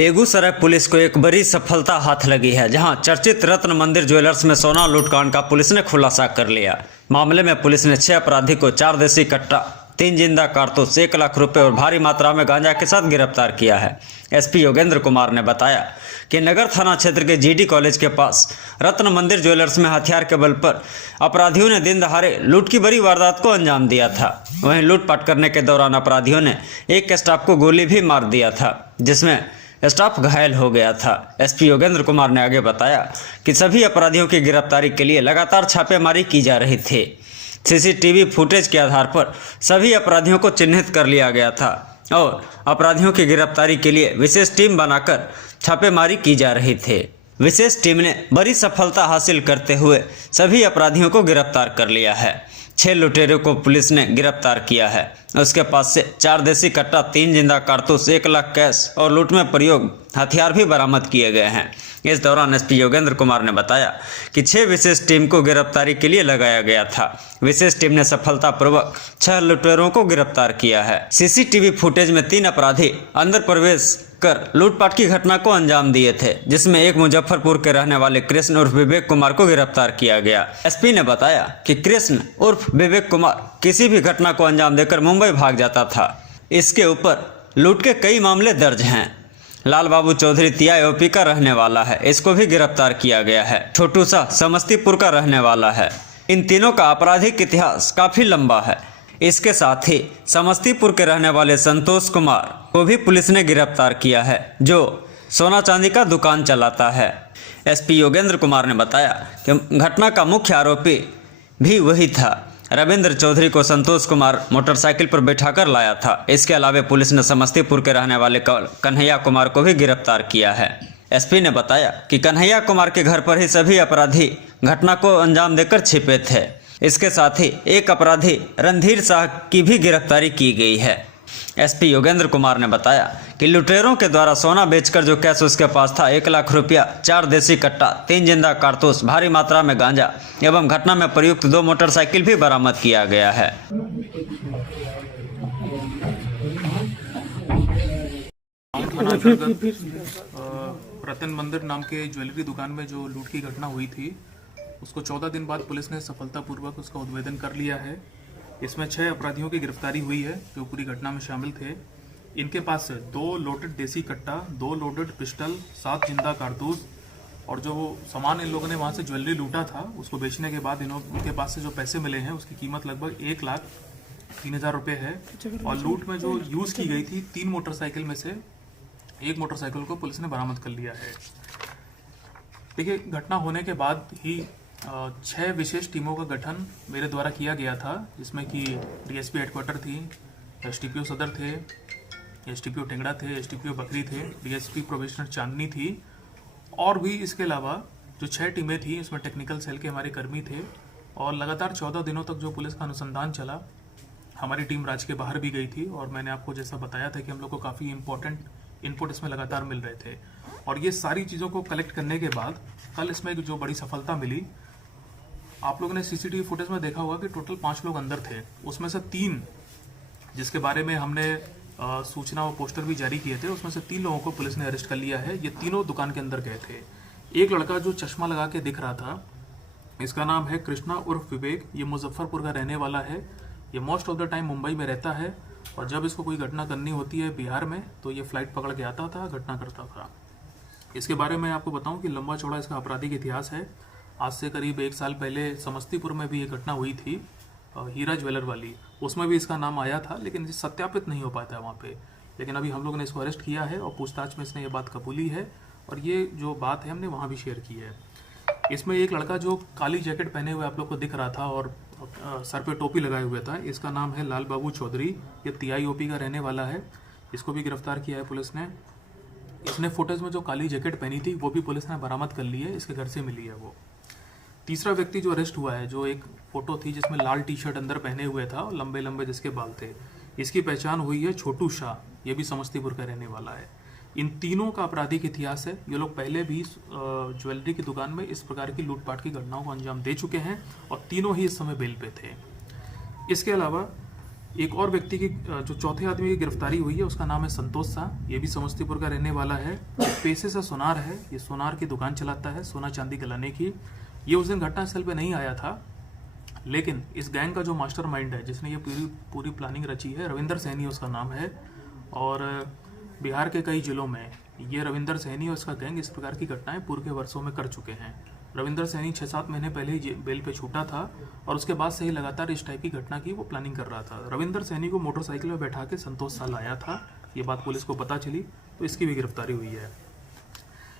Begusarai police को एक बड़ी सफलता हाथ लगी है, जहां चर्चित रत्न मंदिर ज्वेलर्स में सोना लूटकांड का पुलिस ने खुलासा कर लिया। मामले में पुलिस ने 6 अपराधी को 4 देसी कट्टा, 3 जिंदा कारतूस, 1 लाख रुपए और भारी मात्रा में गांजा के साथ गिरफ्तार किया है। एसपी योगेंद्र कुमार ने बताया कि नगर थाना क्षेत्र के जीडी कॉलेज के पास रत्न मंदिर ज्वेलर्स में हथियार के बल पर अपराधियों ने दिन दहाड़े लूट की बड़ी वारदात को अंजाम दिया था। वहीं लूटपाट करने के दौरान अपराधियों ने एक स्टाफ को गोली भी मार दिया था, जिसमें स्टाफ घायल हो गया था। एसपी योगेंद्र कुमार ने आगे बताया कि सभी अपराधियों की गिरफ्तारी के लिए लगातार छापेमारी की जा रही थी। सीसीटीवी फुटेज के आधार पर सभी अपराधियों को चिन्हित कर लिया गया था और अपराधियों की गिरफ्तारी के लिए विशेष टीम बनाकर छापेमारी की जा रही थी। विशेष टीम ने बड़ी सफलता हासिल करते हुए सभी अपराधियों को गिरफ्तार कर लिया है। 6 लुटेरों को पुलिस ने गिरफ्तार किया है। उसके पास से 4 देसी कट्टा, 3 जिंदा कारतूस, 1 लाख कैश और लूट में प्रयोग हथियार भी बरामद किए गए हैं। इस दौरान एसपी योगेंद्र कुमार ने बताया कि 6 विशेष टीम को गिरफ्तारी के लिए लगाया गया था। विशेष टीम ने सफलतापूर्वक 6 लुटेरों को गिरफ्तार किया है। सीसीटीवी फुटेज में 3 अपराधी अंदर प्रवेश कर लूटपाट की घटना को अंजाम दिए थे, जिसमें एक मुजफ्फरपुर के रहने वाले कृष्ण उर्फ विवेक कुमार को गिरफ्तार किया गया। एसपी ने बताया कि कृष्ण उर्फ विवेक कुमार किसी भी घटना को अंजाम देकर मुंबई भाग जाता था। इसके ऊपर लूट के कई मामले दर्ज हैं। लाल बाबू चौधरी TIOP का रहने वाला है, इसको भी गिरफ्तार किया गया है। छोटू सा समस्तीपुर का रहने वाला है। इन तीनों का आपराधिक इतिहास काफी लंबा है। इसके साथ ही समस्तीपुर के रहने वाले संतोष कुमार को भी पुलिस ने गिरफ्तार किया है, जो सोना चांदी का दुकान चलाता है। एसपी योगेंद्र कुमार ने बताया कि घटना का मुख्य आरोपी भी वही था। रविंद्र चौधरी को संतोष कुमार मोटरसाइकिल पर बैठाकर लाया था। इसके अलावा पुलिस ने समस्तीपुर के रहने वाले कन्हैया कुमार को भी गिरफ्तार किया है। एसपी ने बताया कि कन्हैया कुमार के घर पर ही सभी अपराधी घटना को अंजाम देकर छिपे थे। इसके साथ ही एक अपराधी रणधीर शाह की भी गिरफ्तारी की गई है। एसपी योगेंद्र कुमार ने बताया कि लुटेरों के द्वारा सोना बेचकर जो कैश उसके पास था, 1 लाख रुपया, 4 देसी कट्टा, 3 जिंदा कारतूस, भारी मात्रा में गांजा एवं घटना में प्रयुक्त 2 मोटरसाइकिल भी बरामद किया गया है। रतन मंदिर नाम के ज्वेलरी दुकान में जो लूट की घटना हुई थी, उसको 14 दिन बाद पुलिस ने सफलतापूर्वक उसका उद्भेदन कर लिया है। इसमें 6 अपराधियों की गिरफ्तारी हुई है जो पूरी घटना में शामिल थे। इनके पास से 2 लोडेड देसी कट्टा, 2 लोडेड पिस्टल, 7 जिंदा कारतूस और जो सामान इन लोगों ने वहां से ज्वेलरी लूटा था उसको बेचने के बाद इनके पास से जो पैसे मिले हैं उसकी कीमत लगभग 1,03,000 रुपये है। और लूट में जो यूज की गई थी 3 मोटरसाइकिल में से 1 मोटरसाइकिल को पुलिस ने बरामद कर लिया है। देखिए, घटना होने के बाद ही 6 विशेष टीमों का गठन मेरे द्वारा किया गया था, जिसमें कि DSP हेडक्वार्टर थी, STPO सदर थे, STPO टेंगड़ा थे, STPO बकरी थे, DSP प्रोबेशनर चांदनी थी और भी इसके अलावा जो 6 टीमें थी इसमें टेक्निकल सेल के हमारे कर्मी थे। और लगातार 14 दिनों तक जो पुलिस का अनुसंधान चला, हमारी टीम राज्य के बाहर भी गई थी और मैंने आपको जैसा बताया था कि हम लोग को काफ़ी इंपॉर्टेंट इनपुट इसमें लगातार मिल रहे थे। और ये सारी चीज़ों को कलेक्ट करने के बाद कल इसमें जो बड़ी सफलता मिली, आप लोगों ने सीसीटीवी फुटेज में देखा होगा कि टोटल 5 लोग अंदर थे। उसमें से 3 जिसके बारे में हमने सूचना और पोस्टर भी जारी किए थे, उसमें से 3 लोगों को पुलिस ने अरेस्ट कर लिया है। ये तीनों दुकान के अंदर गए थे। एक लड़का जो चश्मा लगा के दिख रहा था, इसका नाम है कृष्णा उर्फ विवेक। ये मुजफ्फरपुर का रहने वाला है। ये most of the time Mumbai में रहता है और जब इसको कोई घटना करनी होती है बिहार में तो ये फ्लाइट पकड़ के आता था, घटना करता था। इसके बारे में आपको बताऊं कि लंबा चौड़ा इसका आपराधिक इतिहास है। आज से करीब 1 साल पहले समस्तीपुर में भी एक घटना हुई थी, हीरा ज्वेलर वाली। उसमें भी इसका नाम आया था, लेकिन सत्यापित नहीं हो पाता है वहाँ पे। लेकिन अभी हम लोगों ने इसको अरेस्ट किया है और पूछताछ में इसने ये बात कबूली है और ये जो बात है हमने वहाँ भी शेयर की है। इसमें एक लड़का जो काली जैकेट पहने हुए आप लोग को दिख रहा था और सर पे टोपी लगाए हुए था, इसका नाम है लाल बाबू चौधरी। ये TIOP का रहने वाला है। इसको भी गिरफ्तार किया है पुलिस ने। इसने फुटेज में जो काली जैकेट पहनी थी वो भी पुलिस ने बरामद कर ली है, इसके घर से मिली है वो। तीसरा व्यक्ति जो अरेस्ट हुआ है, जो एक फोटो थी जिसमें लाल टी-शर्ट अंदर पहने हुए था और लंबे लंबे जिसके बाल थे, इसकी पहचान हुई है छोटू शाह। ये भी समस्तीपुर का रहने वाला है। इन तीनों का आपराधिक इतिहास है। ये लोग पहले भी ज्वेलरी की दुकान में इस प्रकार की लूटपाट की घटनाओं को अंजाम दे चुके हैं और तीनों ही इस समय बेल पे थे। इसके अलावा एक और व्यक्ति की जो चौथे आदमी की गिरफ्तारी हुई है उसका नाम है संतोष शाह। ये भी समस्तीपुर का रहने वाला है। पेशे से सोनार है। ये सोनार की दुकान चलाता है, सोना चांदी गलाने की। ये उस दिन घटनास्थल पे नहीं आया था, लेकिन इस गैंग का जो मास्टरमाइंड है, जिसने ये पूरी प्लानिंग रची है, रविंदर सैनी उसका नाम है। और बिहार के कई जिलों में ये रविंदर सैनी और उसका गैंग इस प्रकार की घटनाएं पूर्व के वर्षों में कर चुके हैं। रविंदर सैनी 6-7 महीने पहले ही बेल पे छूटा था और उसके बाद से ही लगातार इस टाइप की घटना की वो प्लानिंग कर रहा था। रविंदर सैनी को मोटरसाइकिल में बैठा के संतोष शाह लाया था। ये बात पुलिस को पता चली तो इसकी भी गिरफ्तारी हुई है।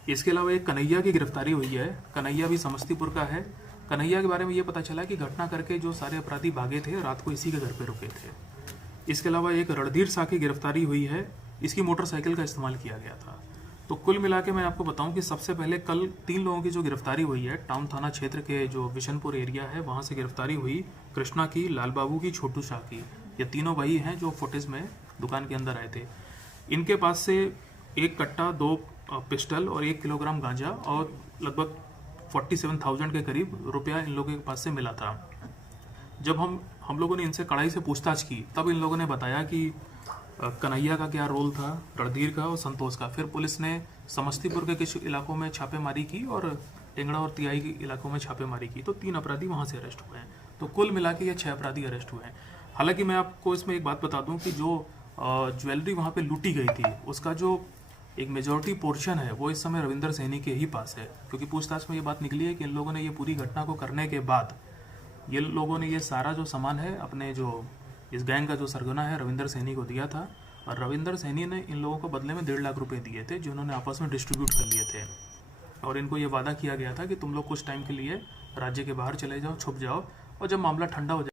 इसके अलावा एक कन्हैया की गिरफ्तारी हुई है। कन्हैया भी समस्तीपुर का है। कन्हैया के बारे में ये पता चला कि घटना करके जो सारे अपराधी भागे थे, रात को इसी के घर पे रुके थे। इसके अलावा एक रणधीर शाह की गिरफ्तारी हुई है। इसकी मोटरसाइकिल का इस्तेमाल किया गया था। तो कुल मिला के मैं आपको बताऊं कि सबसे पहले कल 3 लोगों की जो गिरफ्तारी हुई है, टाउन थाना क्षेत्र के जो बिशनपुर एरिया है वहां से गिरफ्तारी हुई। कृष्णा की, लाल बाबू की, छोटू शाह की। ये तीनों भाई हैं जो फुटेज में दुकान के अंदर आए थे। इनके पास से 1 कट्टा, 2 पिस्टल और 1 किलोग्राम गांजा और लगभग 47,000 के करीब रुपया इन लोगों के पास से मिला था। जब हम लोगों ने इनसे कड़ाई से पूछताछ की तब इन लोगों ने बताया कि कन्हैया का क्या रोल था, रणधीर का और संतोष का। फिर पुलिस ने समस्तीपुर के कुछ इलाकों में छापेमारी की और टेंगड़ा और तिहाई के इलाकों में छापेमारी की, तो 3 अपराधी वहां से अरेस्ट हुए हैं। तो कुल मिला के ये 6 अपराधी अरेस्ट हुए हैं। हालांकि मैं आपको इसमें एक बात बता दूं कि जो ज्वेलरी वहां पे लूटी गई थी उसका जो एक मेजॉरिटी पोर्शन है वो इस समय रविंदर सैनी के ही पास है, क्योंकि पूछताछ में ये बात निकली है कि इन लोगों ने ये पूरी घटना को करने के बाद ये लोगों ने ये सारा जो सामान है अपने जो इस गैंग का जो सरगना है रविंदर सैनी को दिया था और रविंदर सैनी ने इन लोगों को बदले में 1.5 लाख रुपए दिए थे, जिन्होंने आपस में डिस्ट्रीब्यूट कर लिए थे। और इनको ये वादा किया गया था कि तुम लोग कुछ टाइम के लिए राज्य के बाहर चले जाओ, छुप जाओ, और जब मामला ठंडा हो जाए